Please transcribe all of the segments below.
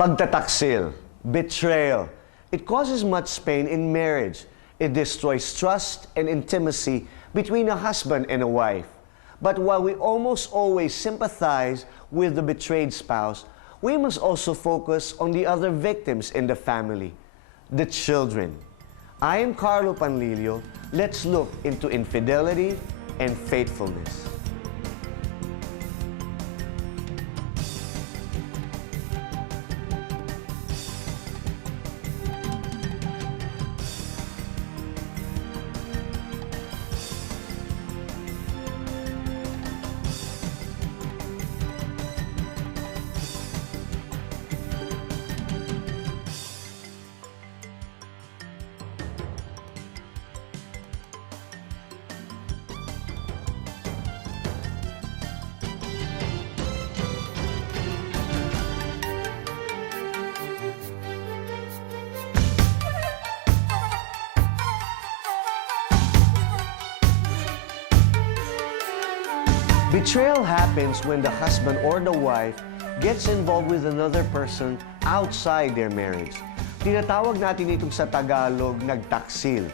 Pagtataksil, betrayal. It causes much pain in marriage. It destroys trust and intimacy between a husband and a wife. But while we almost always sympathize with the betrayed spouse, we must also focus on the other victims in the family, the children. I am Carlo Panlilio. Let's look into infidelity and faithfulness. Betrayal happens when the husband or the wife gets involved with another person outside their marriage. Tinatawag natin itong sa Tagalog, nagtaksil,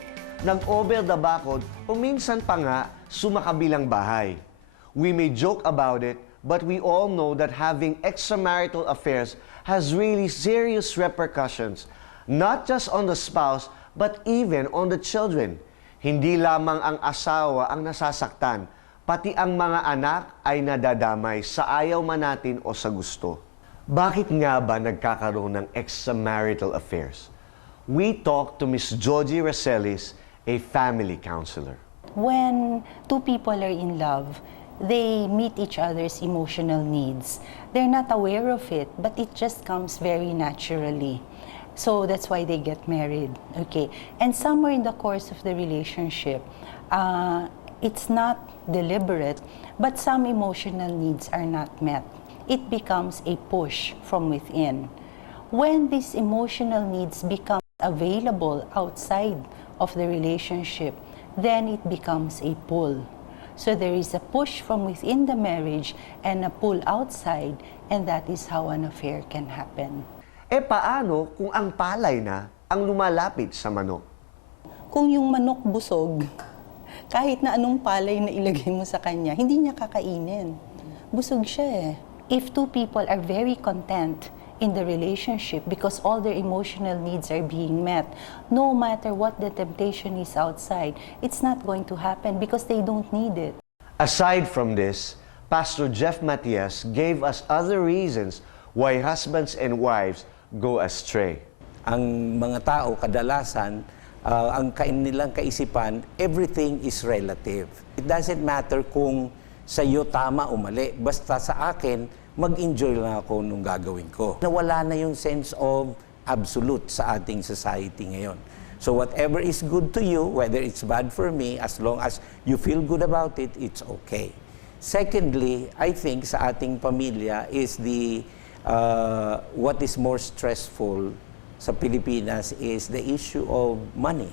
nag-over the bakod o minsan pa nga, sumakabilang-bahay. We may joke about it, but we all know that having extramarital affairs has really serious repercussions, not just on the spouse, but even on the children. Hindi lamang ang asawa ang nasasaktan, pati ang mga anak ay nadadamay sa ayaw man natin o sa gusto. Bakit nga ba nagkakaroon ng extramarital affairs? We talked to Miss Joji Racelis, a family counselor. When two people are in love, they meet each other's emotional needs. They're not aware of it, but it just comes very naturally. So that's why they get married. Okay. And somewhere in the course of the relationship, it's not deliberate, but some emotional needs are not met. It becomes a push from within. When these emotional needs become available outside of the relationship, then it becomes a pull. So there is a push from within the marriage and a pull outside, and that is how an affair can happen. E paano kung ang palay na ang lumalapit sa manok? Kung yung manok busog, kahit na anong palay na ilagay mo sa kanya, hindi niya kakainin. Busog siya eh. If two people are very content in the relationship because all their emotional needs are being met, no matter what the temptation is outside, it's not going to happen because they don't need it. Aside from this, Pastor Geoff Matias gave us other reasons why husbands and wives go astray. Ang mga tao kadalasan, ang nilang kaisipan, everything is relative. It doesn't matter kung sa iyo tama o mali. Basta sa akin, mag-enjoy lang ako nung gagawin ko. Nawala na yung sense of absolute sa ating society ngayon. So whatever is good to you, whether it's bad for me, as long as you feel good about it, it's okay. Secondly, I think sa ating pamilya is what is more stressful sa Pilipinas is the issue of money,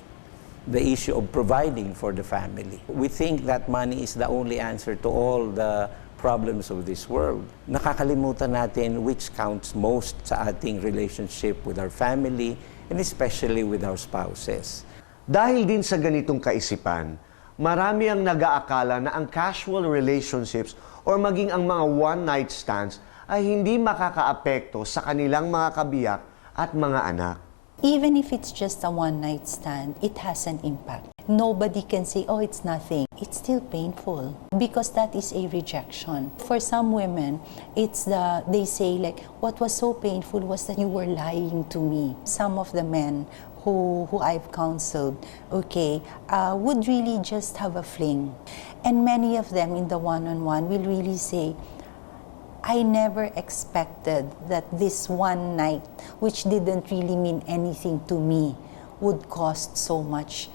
the issue of providing for the family. We think that money is the only answer to all the problems of this world. Nakakalimutan natin which counts most sa ating relationship with our family and especially with our spouses. Dahil din sa ganitong kaisipan, marami ang nag-aakala na ang casual relationships or maging ang mga one-night stands ay hindi makakaapekto sa kanilang mga kabiyak at mga anak. Even if it's just a one-night stand, it has an impact. Nobody can say, oh, it's nothing. It's still painful because that is a rejection. For some women, they say like, what was so painful was that you were lying to me. Some of the men who I've counseled, would really just have a fling. And many of them in the one-on-one will really say, I never expected that this one night, which didn't really mean anything to me, would cost so much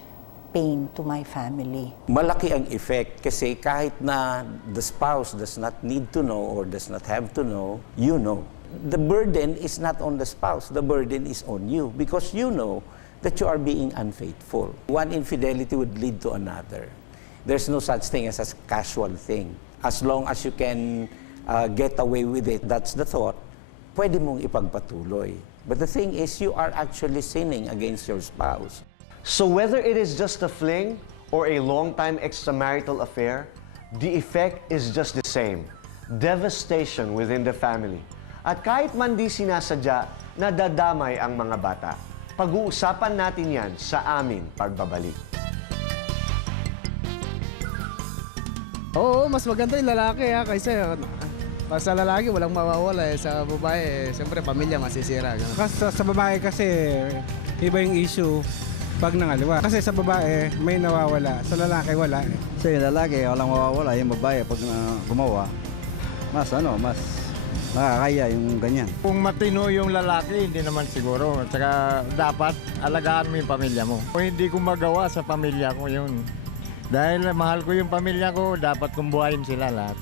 pain to my family. Malaki ang effect kasi kahit na the spouse does not need to know or does not have to know, you know. The burden is not on the spouse, the burden is on you because you know that you are being unfaithful. One infidelity would lead to another. There's no such thing as a casual thing. As long as you can get away with it, that's the thought, pwede mong ipagpatuloy. But the thing is, you are actually sinning against your spouse. So whether it is just a fling or a long-time extramarital affair, the effect is just the same. Devastation within the family. At kahit man di sinasadya, nadadamay ang mga bata. Pag-uusapan natin yan sa aming pagbabalik. Oo, mas maganda yung lalaki kaysa sa lalaki walang mawawala sa babae, siyempre pamilya masisira. Kasi sa babae kasi iba yung issue pag nangaliwa. Kasi sa babae may nawawala, sa lalaki wala. Sa lalaki walang mawawala, yung babae pag gumawa, mas nakakaya yung ganyan. Kung matino yung lalaki, hindi naman siguro. Tsaka dapat alagaan mo yung pamilya mo. Kung hindi ko magawa sa pamilya ko yun. Dahil mahal ko yung pamilya ko, dapat kong buhayin sila lahat.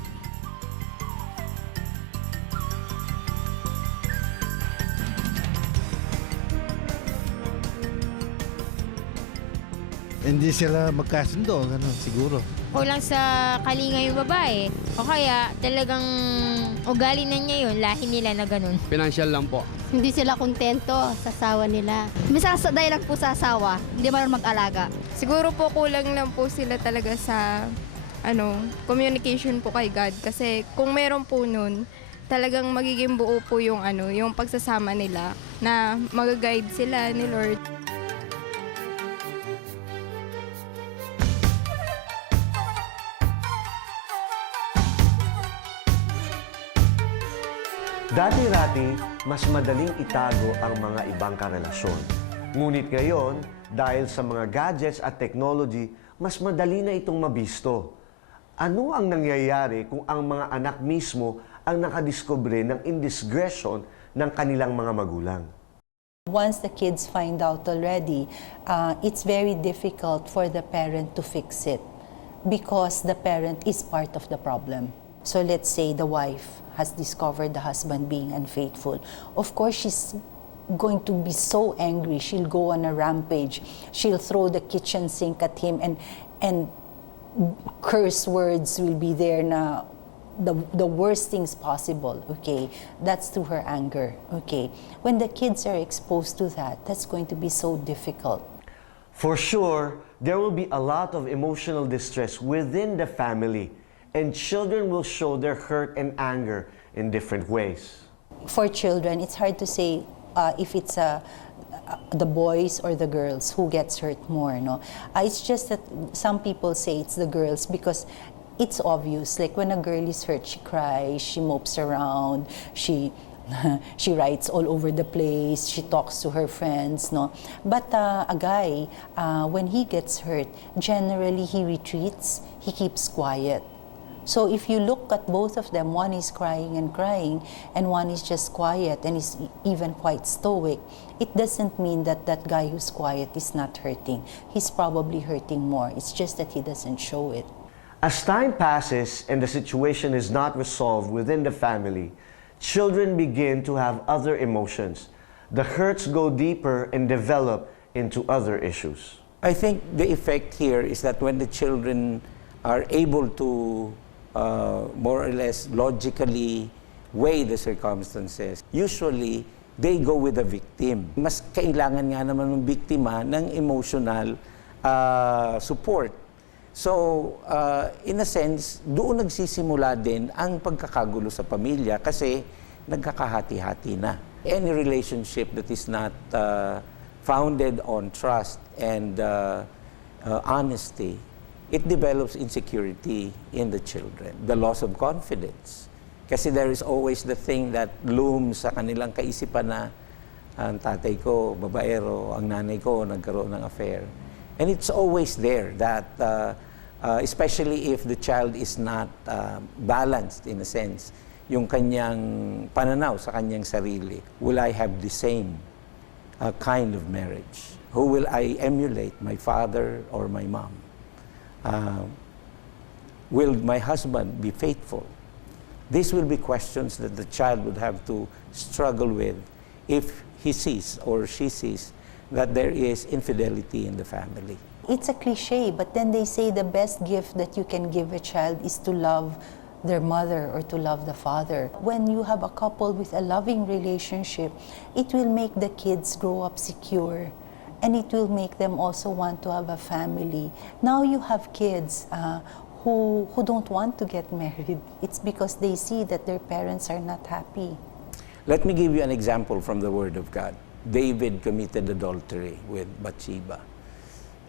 Hindi sila magkasundo, ganun siguro. Kulang sa kalinga yung babae. O kaya talagang ugali na niya yun, lahi nila na ganun. Financial lang po. Hindi sila kontento sa asawa nila. Minsan dahil lang po sa asawa, hindi man mag-alaga. Siguro po kulang lang po sila talaga sa communication po kay God. Kasi kung meron po nun, talagang magiging buo po yung yung pagsasama nila na mag-guide sila ni Lord. Dati-rati, mas madaling itago ang mga ibang karelasyon. Ngunit ngayon, dahil sa mga gadgets at technology, mas madali na itong mabisto. Ano ang nangyayari kung ang mga anak mismo ang nakadiskubre ng indiscretion ng kanilang mga magulang? Once the kids find out already, it's very difficult for the parent to fix it because the parent is part of the problem. So let's say the wife has discovered the husband being unfaithful. Of course, she's going to be so angry. She'll go on a rampage. She'll throw the kitchen sink at him and curse words will be there na the worst things possible, okay? That's through her anger, okay? When the kids are exposed to that, that's going to be so difficult. For sure, there will be a lot of emotional distress within the family, and children will show their hurt and anger in different ways. For children, it's hard to say if it's the boys or the girls who gets hurt more. No, it's just that some people say it's the girls because it's obvious. Like when a girl is hurt, she cries, she mopes around, she writes all over the place, she talks to her friends. No, but a guy, when he gets hurt, generally he retreats, he keeps quiet. So if you look at both of them, one is crying, and one is just quiet and is even quite stoic, it doesn't mean that that guy who's quiet is not hurting. He's probably hurting more. It's just that he doesn't show it. As time passes and the situation is not resolved within the family, children begin to have other emotions. The hurts go deeper and develop into other issues. I think the effect here is that when the children are able to more or less logically weigh the circumstances, usually they go with the victim. Mas kailangan nga naman ng biktima ng emotional support. So, in a sense, doon nagsisimula din ang pagkakagulo sa pamilya kasi nagkakahati-hati na. Any relationship that is not founded on trust and honesty, it develops insecurity in the children, the loss of confidence. Kasi there is always the thing that looms sa kanilang kaisipan na ang tatay ko, babaero, ang nanay ko, nagkaroon ng affair. And it's always there that, especially if the child is not balanced in a sense, yung kanyang pananaw sa kanyang sarili. Will I have the same kind of marriage? Who will I emulate, my father or my mom? Will my husband be faithful? These will be questions that the child would have to struggle with if he sees or she sees that there is infidelity in the family. It's a cliche, but then they say the best gift that you can give a child is to love their mother or to love the father. When you have a couple with a loving relationship, it will make the kids grow up secure, and it will make them also want to have a family. Now you have kids who don't want to get married. It's because they see that their parents are not happy. Let me give you an example from the Word of God. David committed adultery with Bathsheba.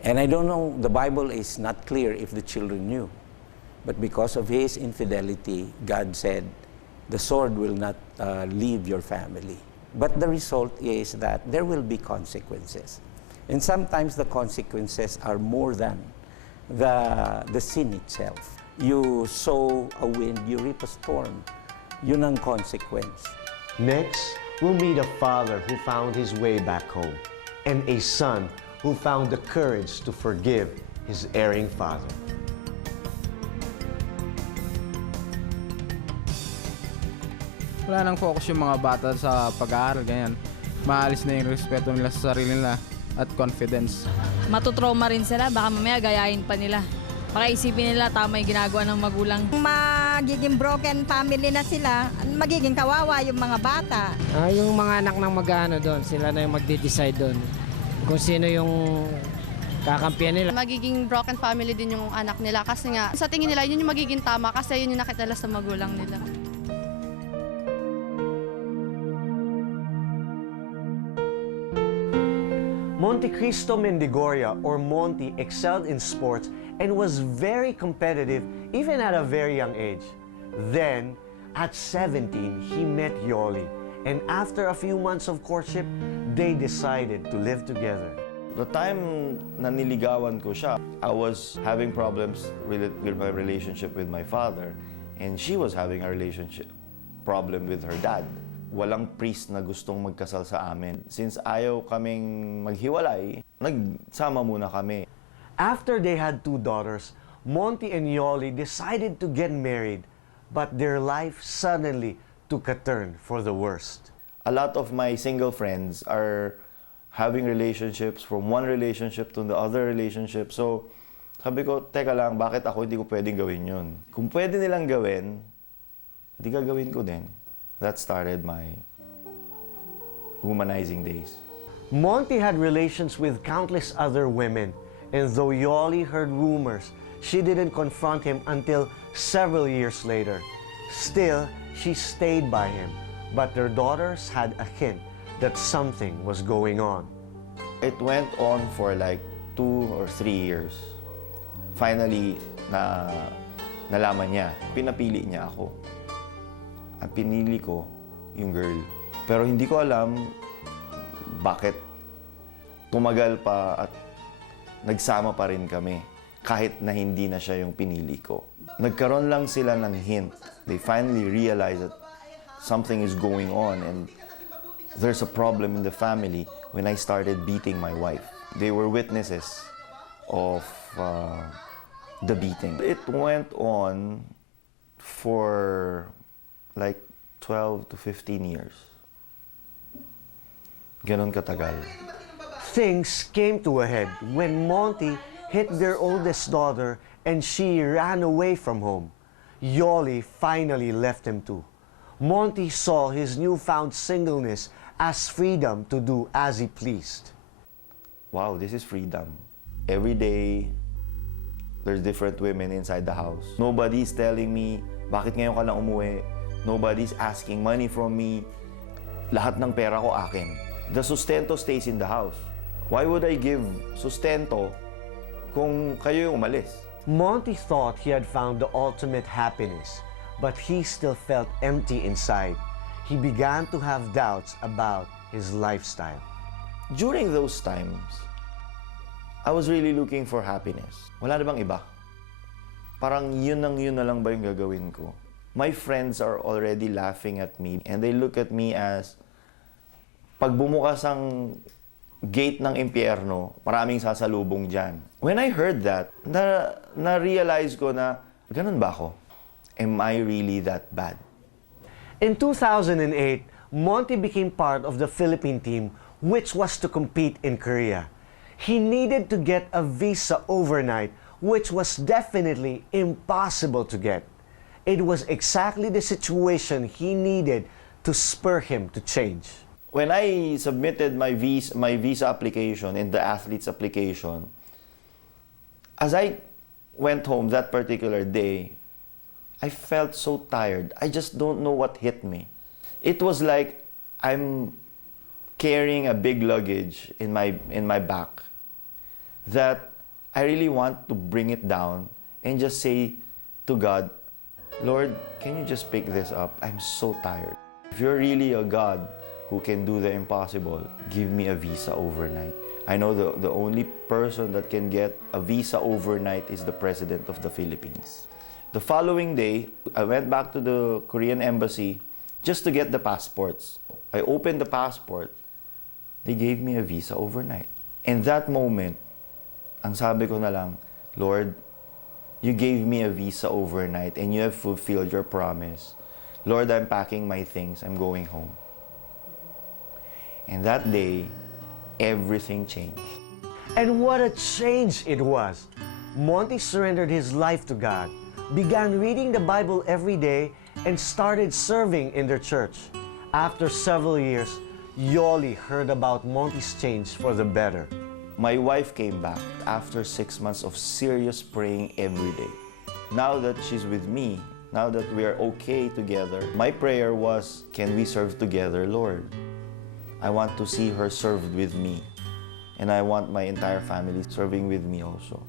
And I don't know, the Bible is not clear if the children knew. But because of his infidelity, God said, the sword will not leave your family. But the result is that there will be consequences. And sometimes the consequences are more than the sin itself. You sow a wind, you reap a storm. Yun ang consequence. Next, we'll meet a father who found his way back home, and a son who found the courage to forgive his erring father. Wala nang focus yung mga bata sa pag-aaral, ganyan. Maalis na yung respeto nila sa sarili nila at confidence. Matutrauma rin sila, baka mamaya gayahin pa nila. Baka isipin nila tama yung ginagawa ng magulang. Magiging broken family na sila, magiging kawawa yung mga bata. Yung mga anak ng mag-ano doon, sila na yung magde-decide doon kung sino yung kakampiyan nila. Magiging broken family din yung anak nila kasi nga sa tingin nila yun yung magiging tama kasi yun yung nakitala sa magulang nila. Monte Cristo Mendigoria, or Monty, excelled in sports and was very competitive even at a very young age. Then, at 17, he met Yoli, and after a few months of courtship, they decided to live together. The time na niligawan ko siya, I was having problems with my relationship with my father, and she was having a relationship problem with her dad. Walang priest na gustong magkasal sa amin. Since ayaw kaming maghiwalay, nagsama muna kami. After they had 2 daughters, Monty and Yoli decided to get married, but their life suddenly took a turn for the worst. A lot of my single friends are having relationships from one relationship to the other relationship. So, sabi ko, teka lang, bakit ako hindi ko pwedeng gawin yun? Kung pwede nilang gawin, hindi gagawin ko din. That started my womanizing days. Monty had relations with countless other women, and though Yoli heard rumors, she didn't confront him until several years later. Still, she stayed by him, but their daughters had a hint that something was going on. It went on for like 2 or 3 years. Finally, nalaman niya, pinapili niya ako. At pinili ko yung girl. Pero hindi ko alam bakit tumagal pa at nagsama pa rin kami kahit na hindi na siya yung pinili ko. Nagkaroon lang sila ng hint. They finally realized that something is going on and there's a problem in the family when I started beating my wife. They were witnesses of the beating. It went on for like 12 to 15 years. Ganon katagal. Things came to a head when Monty hit their oldest daughter and she ran away from home. Yoli finally left him too. Monty saw his newfound singleness as freedom to do as he pleased. Wow, this is freedom. Every day, there's different women inside the house. Nobody's telling me, bakit ngayon ka lang umuwi? Nobody's asking money from me. Lahat ng pera ko akin. The sustento stays in the house. Why would I give sustento kung kayo yung umalis? Monty thought he had found the ultimate happiness, but he still felt empty inside. He began to have doubts about his lifestyle. During those times, I was really looking for happiness. Wala na bang iba? Parang yun na lang ba yung gagawin ko? My friends are already laughing at me and they look at me as pag bumukas ang gate ng impyerno, maraming sasalubong dyan. When I heard that, na-realize ko na, ganun ba ako? Am I really that bad? In 2008, Monty became part of the Philippine team, which was to compete in Korea. He needed to get a visa overnight, which was definitely impossible to get. it was exactly the situation he needed to spur him to change. When I submitted my visa application and the athlete's application, as I went home that particular day, I felt so tired. I just don't know what hit me. It was like I'm carrying a big luggage in my back that I really want to bring it down and just say to God, Lord, can you just pick this up? I'm so tired. If you're really a God who can do the impossible, give me a visa overnight. I know the only person that can get a visa overnight is the President of the Philippines. The following day, I went back to the Korean embassy just to get the passports. I opened the passport. They gave me a visa overnight. In that moment, ang sabi ko na lang, Lord, you gave me a visa overnight and you have fulfilled your promise. Lord, I'm packing my things. I'm going home. And that day, everything changed. And what a change it was! Monty surrendered his life to God, began reading the Bible every day, and started serving in their church. After several years, Yoli heard about Monty's change for the better. My wife came back after 6 months of serious praying every day. Now that she's with me, now that we are okay together, my prayer was, can we serve together, Lord? I want to see her served with me. And I want my entire family serving with me also.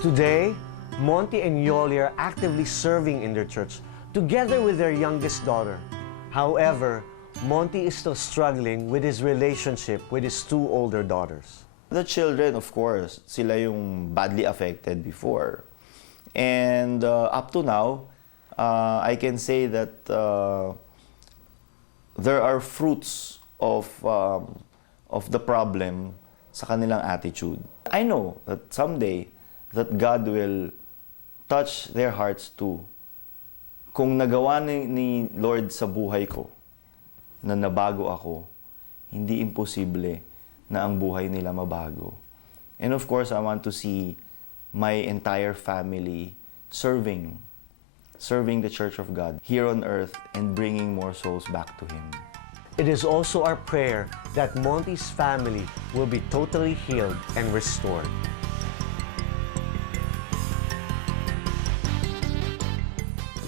Today, Monty and Yoli are actively serving in their church, together with their youngest daughter. However, Monty is still struggling with his relationship with his two older daughters. The children, of course, sila yung badly affected before. And up to now, I can say that there are fruits of the problem sa kanilang attitude. I know that someday that God will touch their hearts too. Kung nagawa ni Lord sa buhay ko, na nabago ako, hindi imposible na ang buhay nila mabago. And of course, I want to see my entire family serving the Church of God here on earth and bringing more souls back to Him. It is also our prayer that Monty's family will be totally healed and restored.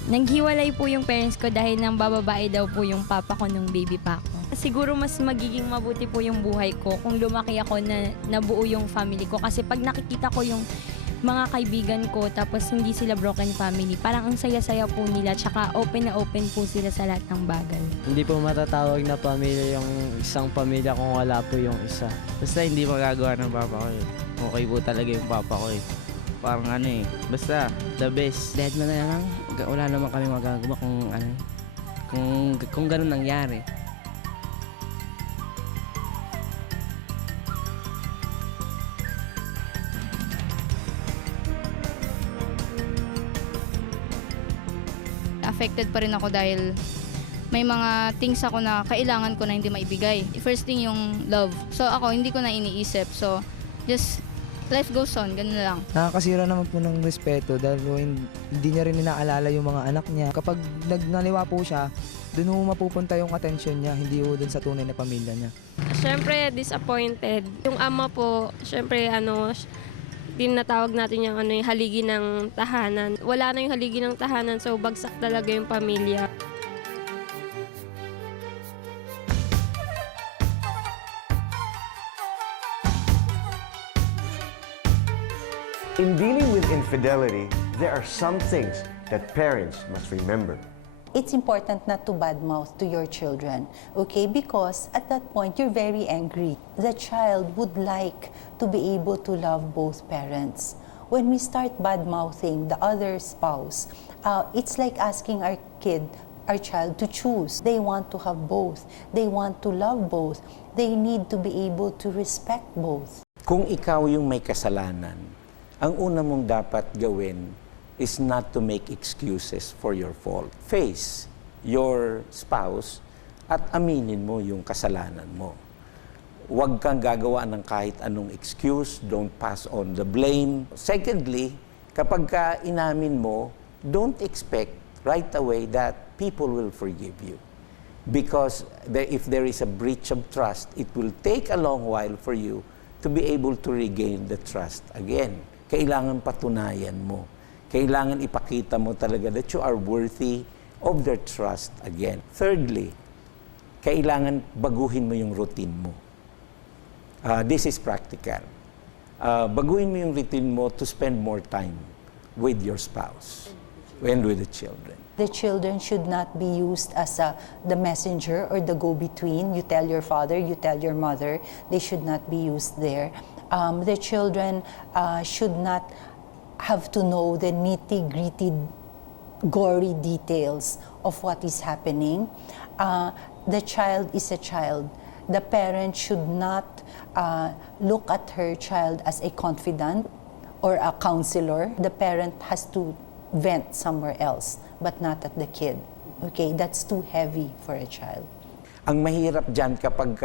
Naghiwalay po yung parents ko dahil nang bababae daw po yung papa ko nung baby pa ako. Siguro mas magiging mabuti po yung buhay ko kung lumaki ako na nabuo yung family ko. Kasi pag nakikita ko yung mga kaibigan ko tapos hindi sila broken family, parang ang saya-saya po nila tsaka open na open po sila sa lahat ng bagay. Hindi po matatawag na pamilya yung isang pamilya kung wala po yung isa. Basta hindi magagawa ng papa ko eh. Okay po talaga yung papa ko eh. Parang basta the best. Dahil na lang, wala naman kami magagawa kung ganun nangyari. Affected pa rin ako dahil may mga things ako na kailangan ko na hindi maibigay. First thing yung love. So ako, hindi ko na iniisip. So, just life goes on, ganun lang. Nakakasira naman po ng respeto dahil po hindi niya rin inaalala yung mga anak niya. Kapag nagnaliwa po siya, doon po mapupunta yung atensyon niya, hindi po doon sa tunay na pamilya niya. Siyempre, disappointed. Yung ama po, siyempre, tinatawag natin yung yung haligi ng tahanan. Wala na yung haligi ng tahanan, so bagsak talaga yung pamilya. In dealing with infidelity, there are some things that parents must remember. It's important not to badmouth to your children, okay? Because at that point, you're very angry. The child would like to be able to love both parents. When we start badmouthing the other spouse, it's like asking our child to choose. They want to have both. They want to love both. They need to be able to respect both. Kung ikaw yung may kasalanan, ang una mong dapat gawin is not to make excuses for your fault. Face your spouse at aminin mo yung kasalanan mo. Huwag kang gagawa ng kahit anong excuse. Don't pass on the blame. Secondly, kapag inamin mo, don't expect right away that people will forgive you. Because if there is a breach of trust, it will take a long while for you to be able to regain the trust again. Kailangan patunayan mo. Kailangan ipakita mo talaga that you are worthy of their trust again. Thirdly, kailangan baguhin mo yung routine mo. This is practical. Baguhin mo yung routine mo to spend more time with your spouse and with the children. The children should not be used as the messenger or the go-between. You tell your father, you tell your mother. They should not be used there. The children should not have to know the nitty-gritty, gory details of what is happening. The child is a child. The parent should not look at her child as a confidant or a counselor. The parent has to vent somewhere else, but not at the kid. Okay, that's too heavy for a child. Ang mahirap dyan kapag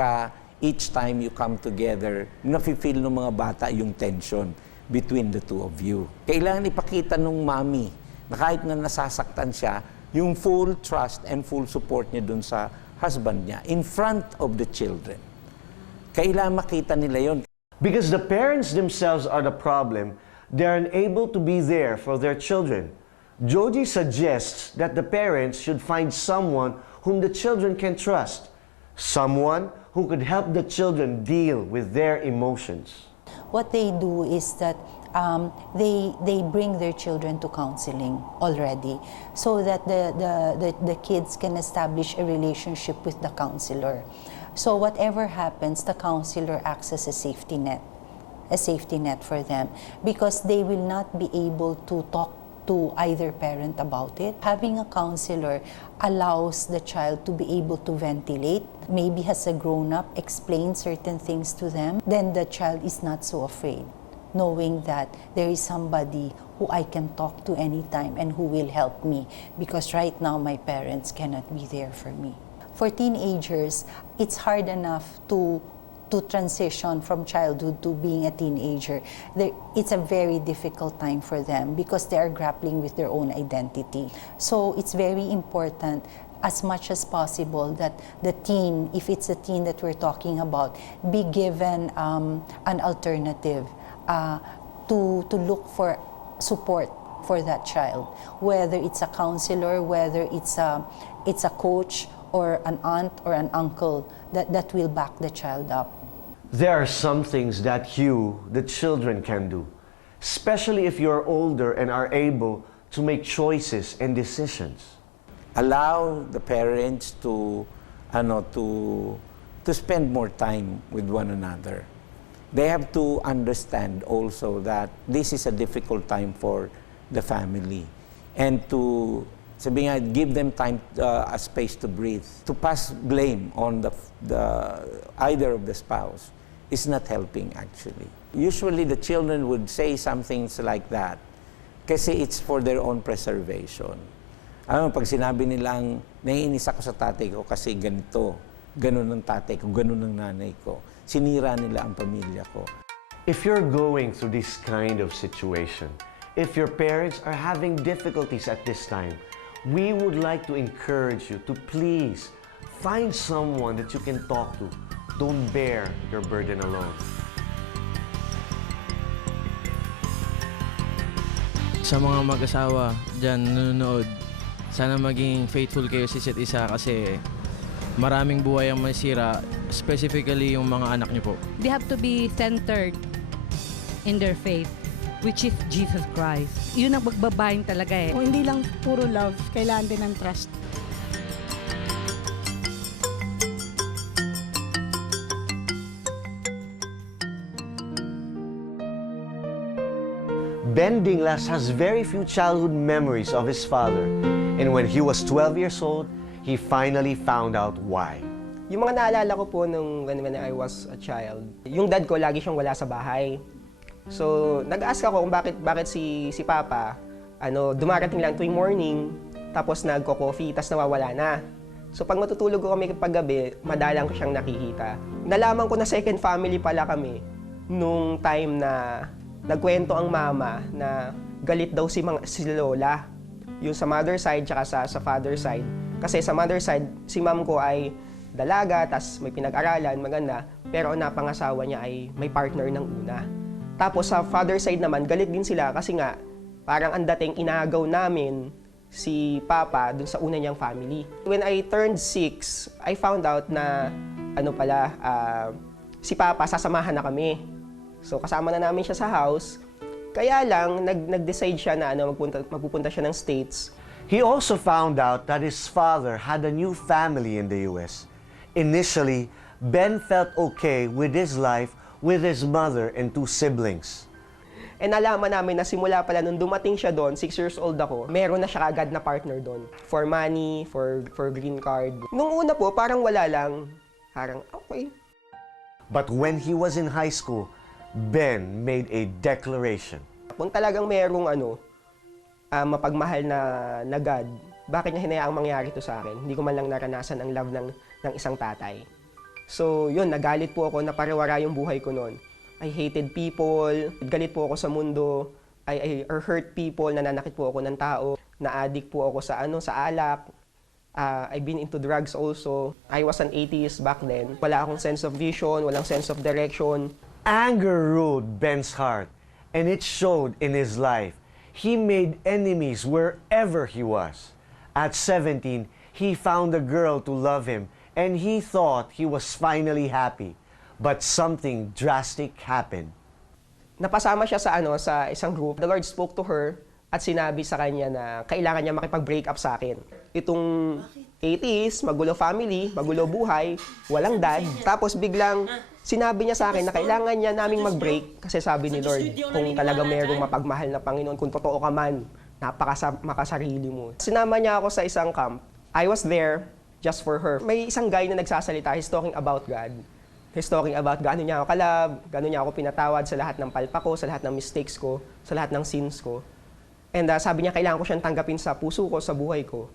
each time you come together, nafe-feel ng mga bata yung tension between the two of you. Kailangan ipakita nung mommy na kahit na nasasaktan siya, yung full trust and full support niya dun sa husband niya in front of the children. Kailangan makita nila yon. Because the parents themselves are the problem, they're unable to be there for their children. Joji suggests that the parents should find someone whom the children can trust, someone who could help the children deal with their emotions. What they do is that they bring their children to counseling already, so that the kids can establish a relationship with the counselor. So whatever happens, the counselor acts as a safety net for them, because they will not be able to talk to either parent about it. Having a counselor allows the child to be able to ventilate, maybe as a grown-up, explain certain things to them. Then the child is not so afraid, knowing that there is somebody who I can talk to anytime and who will help me, because right now my parents cannot be there for me. For teenagers, it's hard enough to transition from childhood to being a teenager. It's a very difficult time for them because they are grappling with their own identity. So it's very important, as much as possible, that the teen, if it's a teen that we're talking about, be given an alternative to look for support for that child, whether it's a counselor, whether it's a coach or an aunt or an uncle that will back the child up. There are some things that you, the children, can do, especially if you're older and are able to make choices and decisions. Allow the parents to spend more time with one another. They have to understand also that this is a difficult time for the family, and to give them time, a space to breathe. To pass blame on either of the spouse is not helping, actually. Usually the children would say some things like that kasi it's for their own preservation. Pag sinabi nilang, naiinis ako sa tatay ko kasi ganito, ganun ng tatay ko, ganun ng nanay ko, sinira nila ang pamilya ko. If you're going through this kind of situation, if your parents are having difficulties at this time, we would like to encourage you to please find someone that you can talk to. Don't bear your burden alone. Sa mga mag-asawa dyan nanonood, sana maging faithful kayo sa isa't isa kasi maraming buhay ang masira, specifically yung mga anak niyo po. They have to be centered in their faith, which is Jesus Christ. Yun ang magbabayin talaga eh. Kung hindi lang puro love, kailangan din ng trust. Ben Dinglas has very few childhood memories of his father, and when he was 12 years old, he finally found out why. Yung mga naalala ko po nung when I was a child, yung dad ko lagi siyang wala sa bahay. So, nag-ask ako kung bakit si Papa, dumarating lang tuwing morning, tapos nagko-coffee, tapos nawawala na. So, pag matutulog ko kami paggabi, madalang ko siyang nakikita. Nalaman ko na second family pala kami nung time na nagkwento ang mama na galit daw si Lola yung sa mother side tsaka sa father side. Kasi sa mother side, si ma'am ko ay dalaga, tas may pinag-aralan, maganda, pero ang napangasawa niya ay may partner ng una. Tapos sa father side naman, galit din sila kasi nga, parang ang dating inagaw namin si Papa dun sa una niyang family. When I turned 6, I found out na, si Papa, sasamahan na kami. So kasama na namin siya sa house. Kaya lang, nag-decide siya na magpupunta siya ng States. He also found out that his father had a new family in the US. Initially, Ben felt okay with his life with his mother and 2 siblings. And nalaman namin na simula pala nung dumating siya doon, 6 years old ako, meron na siya agad na partner doon. For money, for green card. Nung una po, parang wala lang. Parang, okay. But when he was in high school, Ben made a declaration. Kung talagang merong mapagmahal na God, bakit niya hinayaang mangyari to sa akin? Hindi ko man lang naranasan ang love ng isang tatay. So, yun, nagalit po ako na pariwara yung buhay ko noon. I hated people, galit po ako sa mundo, I hurt people, nananakit po ako ng tao, na-addict po ako sa alak. I've been into drugs also. I was an atheist back then. Wala akong sense of vision, walang sense of direction. Anger ruled Ben's heart, and it showed in his life. He made enemies wherever he was. At 17, he found a girl to love him, and he thought he was finally happy. But something drastic happened. Napasama siya sa isang group. The Lord spoke to her at sinabi sa kanya na kailangan niya makipag-break up sa akin. Itong 80s, magulo family, magulo buhay, walang dad. Tapos biglang sinabi niya sa akin na kailangan niya naming mag-break kasi sabi ni Lord, kung talaga mayroong mapagmahal na Panginoon, kung totoo ka man, makasarili mo. Sinama niya ako sa isang camp. I was there just for her. May isang guy na nagsasalita, he's talking about God. He's talking about gaano niya ako kalab, gaano niya ako pinatawad sa lahat ng palpa ko, sa lahat ng mistakes ko, sa lahat ng sins ko. And sabi niya, kailangan ko siyang tanggapin sa puso ko, sa buhay ko.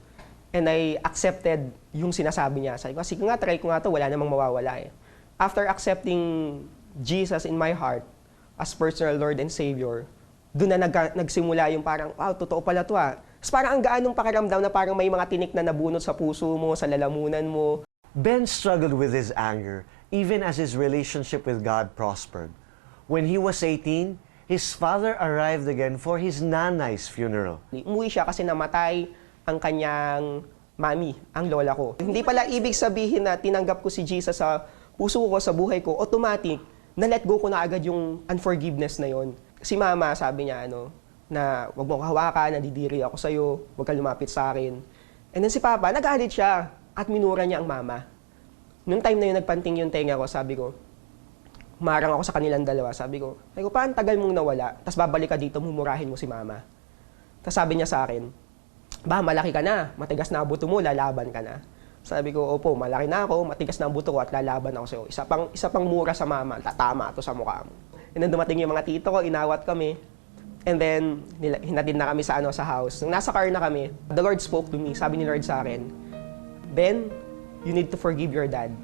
And I accepted yung sinasabi niya. Sabi ko, sige nga, try ko nga to, wala namang mawawala eh. After accepting Jesus in my heart as personal Lord and Savior, doon na nagsimula yung parang, wow, totoo pala to ah. Tapos parang ang gaanong pakiramdam na parang may mga tinik na nabunot sa puso mo, sa lalamunan mo. Ben struggled with his anger, even as his relationship with God prospered. When he was 18, his father arrived again for his nanay's funeral. Umuwi siya kasi namatay ang kanyang mami, ang lola ko. Hindi pala ibig sabihin na tinanggap ko si Jesus sa puso ko, sa buhay ko, automatic, na let go ko na agad yung unforgiveness na yon. Si mama, sabi niya, na wag mo hawakan, nadidiri ako sa'yo, wag ka lumapit sa akin. And then si Papa, nagalit siya at minura niya ang mama. Noong time na yun, nagpanting yung tenga ko, sabi ko, humarang ako sa kanilang dalawa. Sabi ko, paano tagal mong nawala? Tapos babalik ka dito, mumurahin mo si mama. Tapos sabi niya sa akin, malaki ka na, matigas na ang buto mo, lalaban ka na. Sabi ko, opo, malaki na ako, matigas na ang buto ko at lalaban ako sa'yo. Isa pang mura sa mama, tatama to sa mukha mo. And then dumating yung mga tito ko, inawat kami. And then, hinatid na kami sa house. Nung nasa car na kami, the Lord spoke to me. Sabi ni Lord sa akin, Ben, you need to forgive your dad.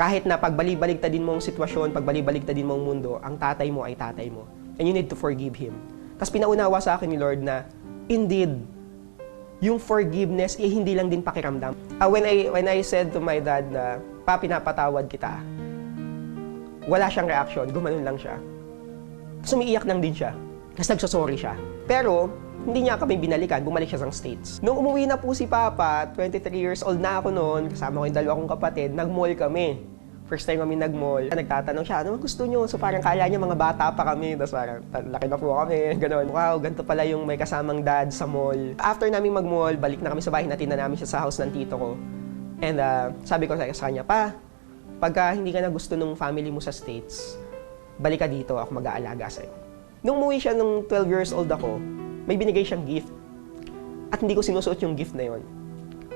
Kahit na pagbalik-baligtadin mong sitwasyon, pagbalik-baligtadin mong mundo, ang tatay mo ay tatay mo. And you need to forgive him. Tapos pinaunawa sa akin ni Lord na, indeed, yung forgiveness, hindi lang din pakiramdam. When I said to my dad na, Pa, pinapatawad kita, wala siyang reaction, gumanon lang siya. Tapos umiiyak lang din siya. Tapos nagsosorry siya. Pero, hindi niya kami binalikan, bumalik siya sa States. Nung umuwi na po si Papa, 23 years old na ako noon, kasama ko yung dalawa kong kapatid, nag-mall kami. First time kami nag-mall. Nagtatanong siya, ano gusto niyo? So parang kala niya mga bata pa kami, tapos parang laki na po kami, gano'n. Wow, ganito pala yung may kasamang dad sa mall. After namin mag-mall, balik na kami sa bahay, natin na namin siya sa house ng tito ko. And sabi ko sa kanya, Pa, pagka hindi ka na gusto ng family mo sa States, balik ka dito, ako mag-aalaga sa'yo. Nung umuwi siya nung 12 years old ako, may binigay siyang gift. At hindi ko sinusuot yung gift na yon.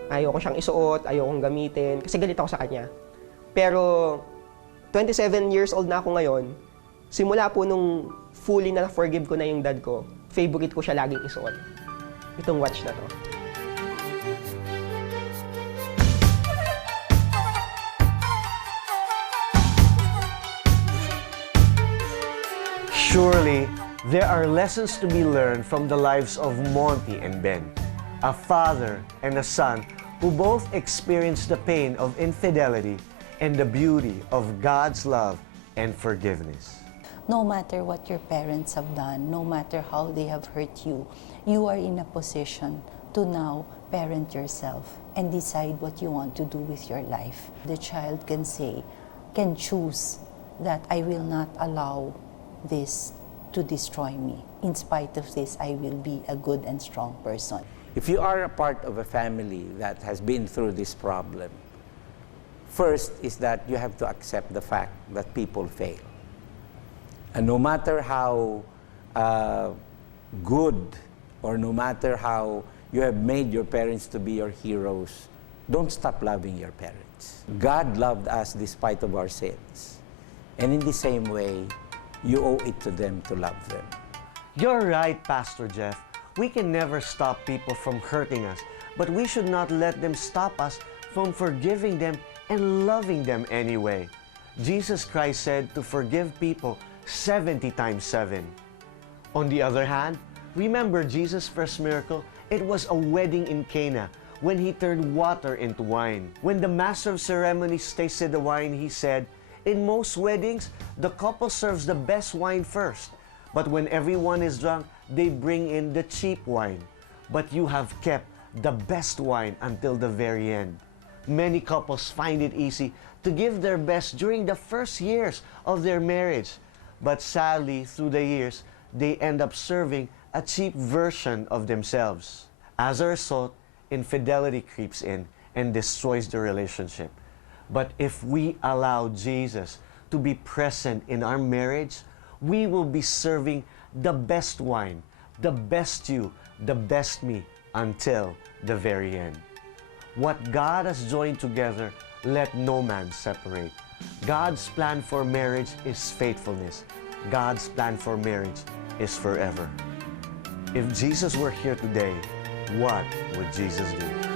Ayoko siyang isuot, ayokong gamitin, kasi galit ako sa kanya. Pero 27 years old na ako ngayon, simula po nung fully na forgive ko na yung dad ko, favorite ko siya laging isuot. Itong watch na to. Surely, There are lessons to be learned from the lives of Monty and Ben, a father and a son who both experienced the pain of infidelity and the beauty of God's love and forgiveness. No matter what your parents have done, no matter how they have hurt you, you are in a position to now parent yourself and decide what you want to do with your life. The child can choose that I will not allow this to destroy me. In spite of this, I will be a good and strong person. If you are a part of a family that has been through this problem, first is that you have to accept the fact that people fail. And no matter how good or no matter how you have made your parents to be your heroes, don't stop loving your parents. God loved us despite of our sins. And in the same way, you owe it to them to love them. You're right, Pastor Geoff. We can never stop people from hurting us, but we should not let them stop us from forgiving them and loving them anyway. Jesus Christ said to forgive people 70 times 7. On the other hand, remember Jesus' first miracle? It was a wedding in Cana when he turned water into wine. When the master of ceremonies tasted the wine, he said, in most weddings, the couple serves the best wine first. But when everyone is drunk, they bring in the cheap wine. But you have kept the best wine until the very end. Many couples find it easy to give their best during the first years of their marriage. But sadly, through the years, they end up serving a cheap version of themselves. As a result, infidelity creeps in and destroys the relationship. But if we allow Jesus to be present in our marriage, we will be serving the best wine, the best you, the best me, until the very end. What God has joined together, let no man separate. God's plan for marriage is faithfulness. God's plan for marriage is forever. If Jesus were here today, what would Jesus do?